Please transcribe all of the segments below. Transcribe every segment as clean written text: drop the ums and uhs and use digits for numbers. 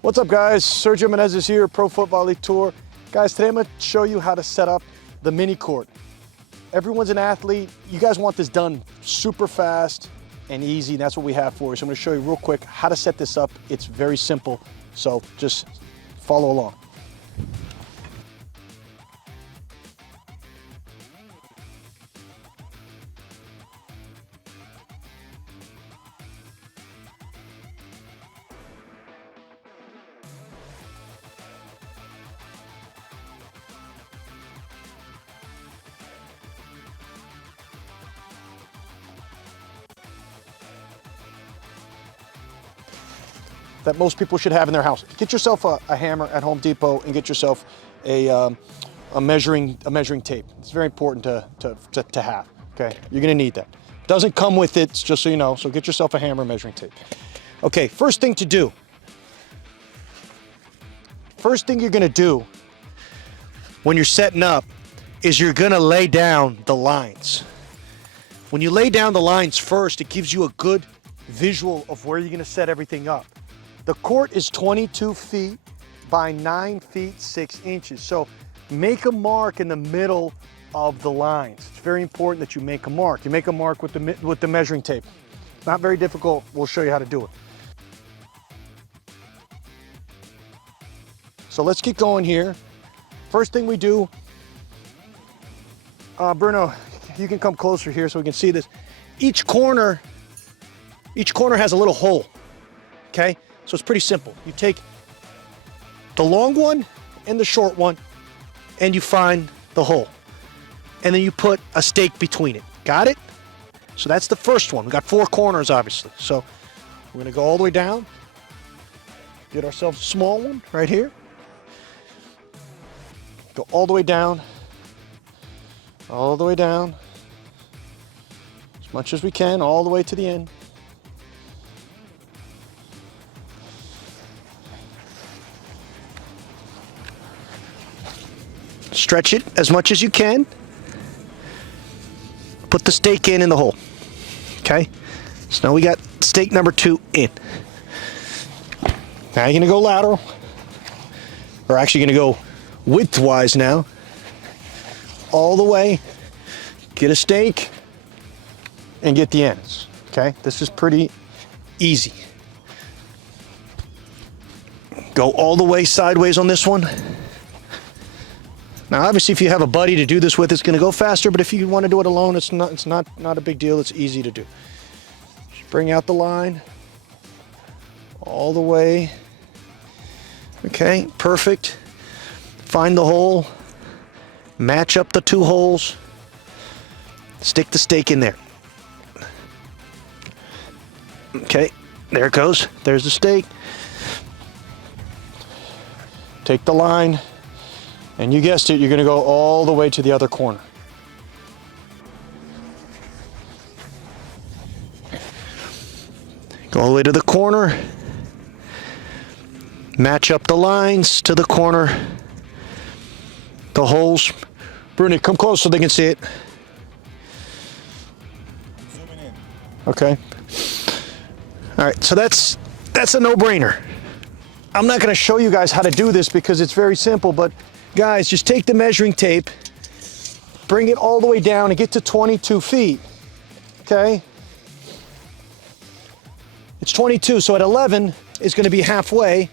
What's up, guys? Sergio Menezes here, Pro Footvolley Tour. Guys, today I'm going to show you how to set up the mini court. Everyone's an athlete. You guys want this done super fast and easy, and that's what we have for you. So I'm going to show you real quick how to set this up. It's very simple, so just follow along. That most people should have in their house. Get yourself a hammer at Home Depot and get yourself a measuring tape. It's very important to have. Okay, you're gonna need that. Doesn't come with it, just so you know. So get yourself a hammer, measuring tape. Okay, first thing to do. First thing you're gonna do when you're setting up is you're gonna lay down the lines. When you lay down the lines first, it gives you a good visual of where you're gonna set everything up. The court is 22 feet by 9 feet 6 inches. So make a mark in the middle of the lines. It's very important that you make a mark. You make a mark with the measuring tape. Not very difficult. We'll show you how to do it. So let's get going here. First thing we do, Bruno, you can come closer here so we can see this. Each corner has a little hole, okay? So it's pretty simple. You take the long one and the short one and you find the hole. And then you put a stake between it. Got it? So that's the first one. We got 4 corners, obviously. So we're gonna go all the way down. Get ourselves a small one right here. Go all the way down. All the way down. As much as we can, all the way to the end. Stretch it as much as you can. Put the stake in the hole. Okay? So now we got stake number 2 in. Now you're gonna go lateral. We're actually gonna go widthwise now. All the way. Get a stake and get the ends. Okay? This is pretty easy. Go all the way sideways on this one. Now, obviously, if you have a buddy to do this with, it's going to go faster. But if you want to do it alone, it's not a big deal. It's easy to do. Just bring out the line all the way. Okay, perfect. Find the hole. Match up the 2 holes. Stick the stake in there. Okay, there it goes. There's the stake. Take the line. And you guessed it, you're gonna go all the way to the other corner. Go all the way to the corner. Match up the lines to the corner. The holes. Bruni, come close so they can see it. Zooming in. Okay. All right, so that's a no-brainer. I'm not gonna show you guys how to do this because it's very simple, but guys, just take the measuring tape, bring it all the way down and get to 22 feet, okay? It's 22, so at 11 is gonna be halfway.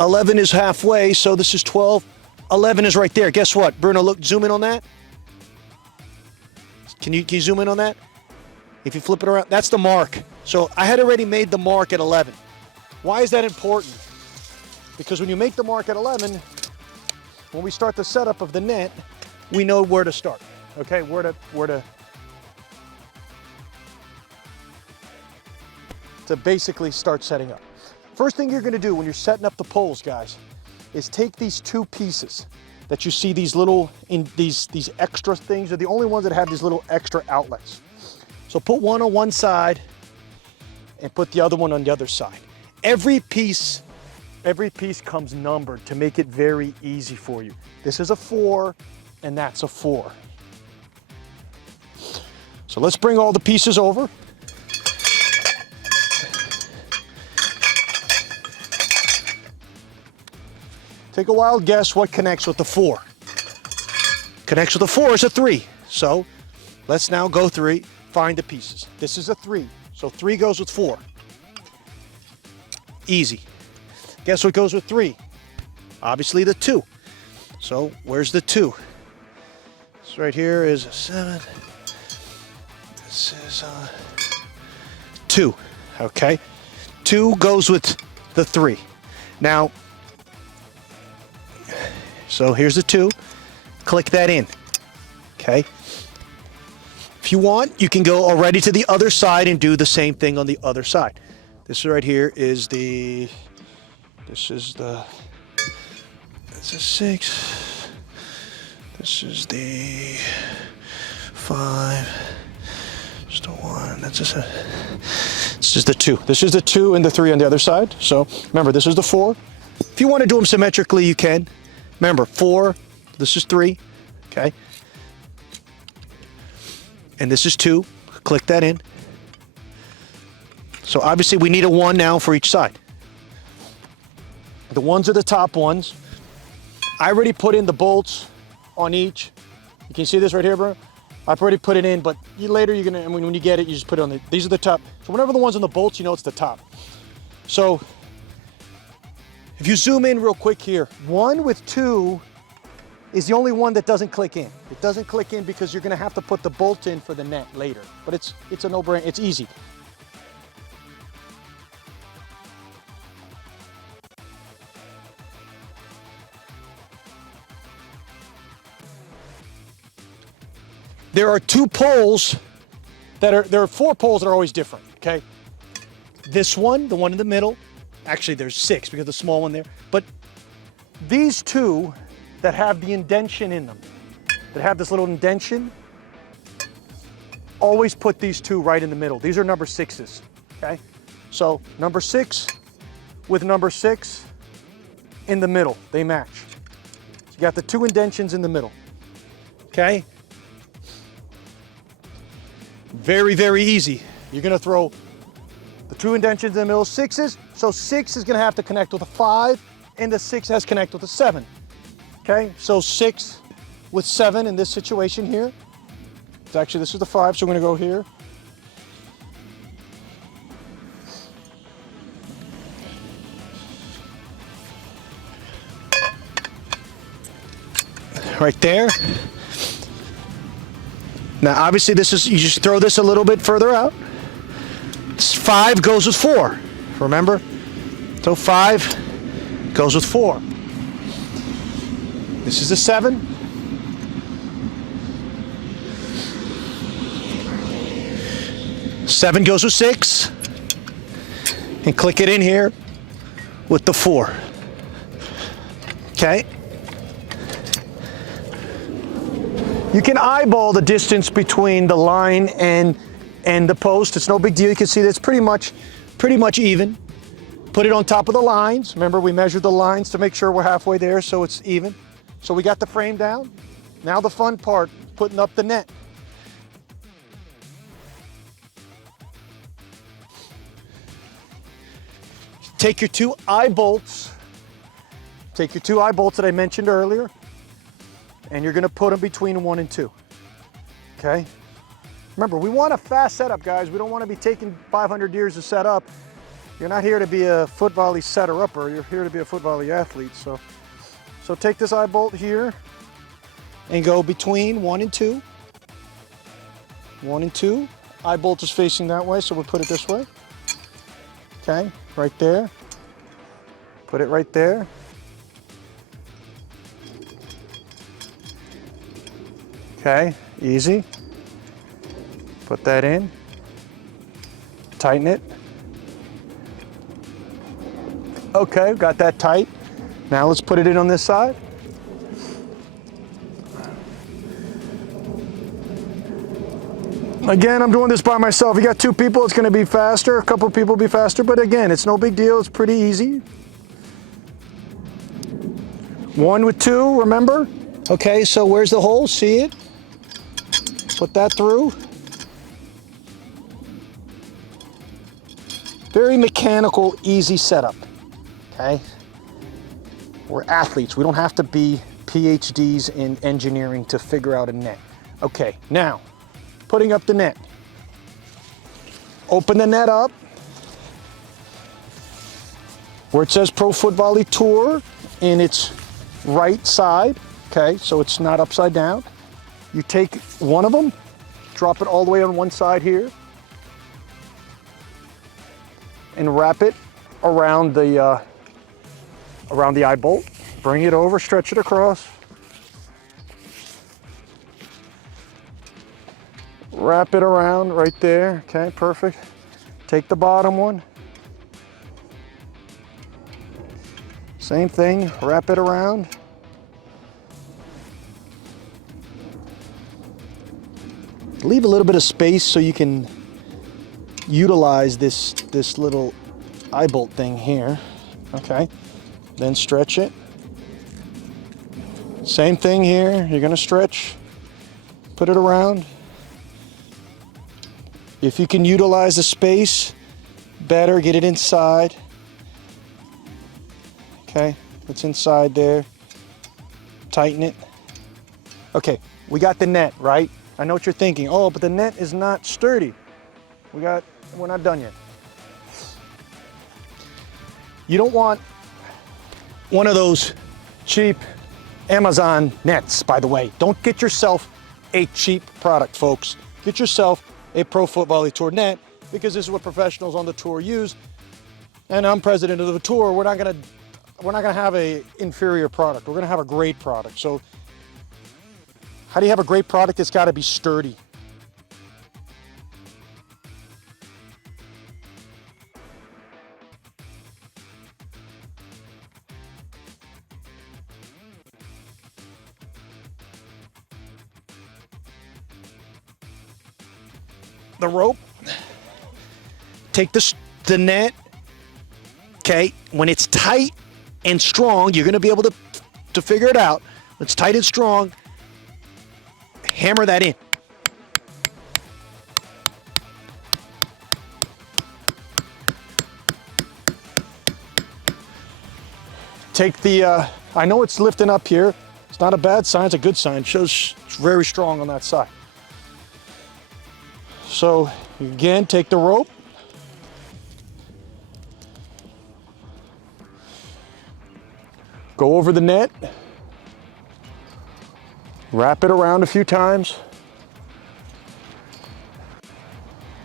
11 is halfway, so this is 12. 11 is right there. Guess what? Bruno, look, zoom in on that. Can you zoom in on that? If you flip it around, that's the mark. So I had already made the mark at 11. Why is that important? Because when you make the mark at 11, when we start the setup of the net, we know where to start, okay? Where to basically start setting up. First thing you're gonna do when you're setting up the poles, guys, is take these 2 pieces that you see these little, these extra things are the only ones that have these little extra outlets. So put one on one side and put the other one on the other side. Every piece comes numbered to make it very easy for you. This is a 4 and that's a 4. So let's bring all the pieces over. Take a wild guess what connects with the 4. Connects with the 4 is a 3. So let's now go through, find the pieces. This is a 3. So 3 goes with 4. Easy. Guess what goes with 3? Obviously the 2. So where's the 2? This right here is a 7. This is a 2. Okay. 2 goes with the 3. Now, so here's the 2. Click that in. Okay. If you want, you can go already to the other side and do the same thing on the other side. This right here is the, this is the, that's a 6. This is the 5. Just a 1. That's a, this is the 2. This is the 2 and the 3 on the other side. So remember, this is the 4. If you want to do them symmetrically, you can. Remember, 4. This is 3. Okay. And this is 2. Click that in. So obviously we need a 1 now for each side. The 1s are the top ones. I already put in the bolts on each. You can see this right here, bro. I've already put it in, but later you're gonna, when you get it, you just put it on the, these are the top. So whenever the one's on the bolts, you know it's the top. So if you zoom in real quick here, 1 with 2 is the only one that doesn't click in. It doesn't click in because you're gonna have to put the bolt in for the net later. But it's a no-brainer, it's easy. There are 2 poles that are, there are 4 poles that are always different, okay? This one, the one in the middle, actually there's 6 because the small one there, but these 2 that have the indention in them, that have this little indention, always put these 2 right in the middle. These are number 6s, okay? So number 6 with number 6 in the middle, they match. So you got the 2 indentions in the middle, okay? Very, very easy. You're gonna throw the 2 indentions in the middle, 6s, so 6 is gonna have to connect with a 5, and the 6 has to connect with a 7. Okay, so 6 with 7 in this situation here. It's actually, this is the 5, so we're gonna go here. Right there. Now, obviously, this is, you just throw this a little bit further out. This 5 goes with 4, remember? So 5 goes with 4. This is a 7. Seven goes with 6. And click it in here with the 4. Okay? You can eyeball the distance between the line and the post. It's no big deal. You can see that it's pretty much even. Put it on top of the lines. Remember, we measured the lines to make sure we're halfway there so it's even. So we got the frame down. Now the fun part, putting up the net. Take your 2 eye bolts. Take your 2 eye bolts that I mentioned earlier, and you're gonna put them between 1 and 2, okay? Remember, we want a fast setup, guys. We don't wanna be taking 500 years to set up. You're not here to be a foot volley setter-upper. You're here to be a foot volley athlete. So take this eye bolt here and go between 1 and 2. 1 and 2. Eye bolt is facing that way, so we'll put it this way. Okay, right there. Put it right there. Okay, easy. Put that in. Tighten it. Okay, got that tight. Now let's put it in on this side. Again, I'm doing this by myself. You got 2 people, it's gonna be faster. A couple people will be faster, but again, it's no big deal. It's pretty easy. 1 with 2, remember? Okay, so where's the hole? See it? Put that through. Very mechanical, easy setup, okay? We're athletes. We don't have to be PhDs in engineering to figure out a net. Okay, now, putting up the net. Open the net up. Where it says Pro Footvolley Tour in its right side, okay, so it's not upside down. You take one of them, drop it all the way on one side here, and wrap it around the eye bolt. Bring it over, stretch it across. Wrap it around right there, okay, perfect. Take the bottom one. Same thing, wrap it around. Leave a little bit of space so you can utilize this little eye bolt thing here, okay? Then stretch it. Same thing here, you're gonna stretch, put it around. If you can utilize the space, better, get it inside. Okay, it's inside there. Tighten it. Okay, we got the net, right? I know what you're thinking. Oh, but the net is not sturdy. We're not done yet. You don't want one of those cheap Amazon nets, by the way. Don't get yourself a cheap product, folks. Get yourself a Pro Footvolley Tour net, because this is what professionals on the tour use. And I'm president of the tour. We're not gonna have a inferior product. We're gonna have a great product. So how do you have a great product? It's gotta be sturdy. The rope, take the net, okay? When it's tight and strong, you're gonna be able to figure it out. When it's tight and strong, hammer that in. Take the, I know it's lifting up here. It's not a bad sign, it's a good sign. It shows it's very strong on that side. So again, take the rope. Go over the net. Wrap it around a few times.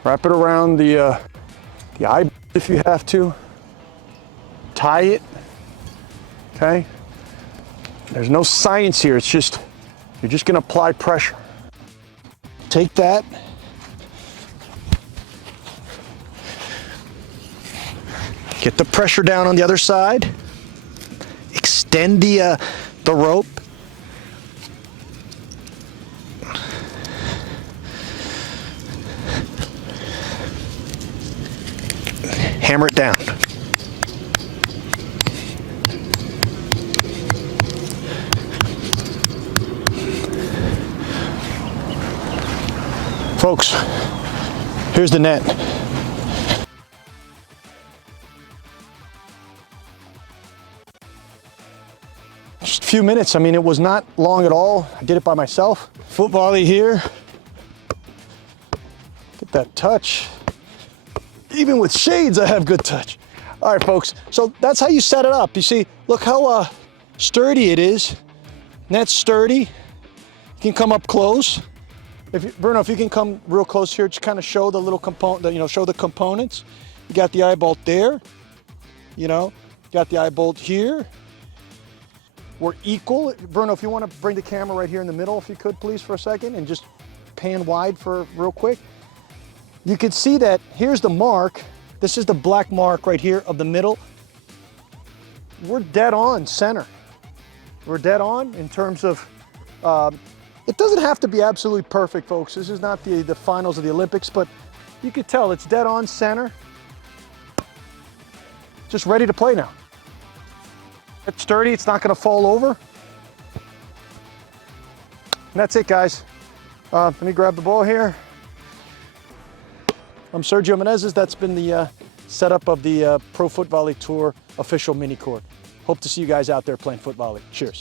Wrap it around the eye if you have to. Tie it, okay? There's no science here, it's just, you're just gonna apply pressure. Take that. Get the pressure down on the other side. Extend the rope. Hammer it down. Folks, here's the net. Just a few minutes. I mean, it was not long at all. I did it by myself. Footvolley here. Get that touch. Even with shades, I have good touch. All right, folks. So that's how you set it up. You see, look how sturdy it is. Net's sturdy. You can come up close. Bruno, if you can come real close here, just kind of show the little component, show the components. You got the eye bolt there, got the eye bolt here. We're equal. Bruno, if you want to bring the camera right here in the middle, if you could, please, for a second, and just pan wide for real quick. You can see that here's the mark. This is the black mark right here of the middle. We're dead on center. We're dead on in terms of, it doesn't have to be absolutely perfect, folks. This is not the finals of the Olympics, but you can tell it's dead on center. Just ready to play now. It's sturdy, it's not gonna fall over. And that's it, guys. Let me grab the ball here. I'm Sergio Menezes. That's been the setup of the Pro Footvolley Tour official mini court. Hope to see you guys out there playing foot volley. Cheers.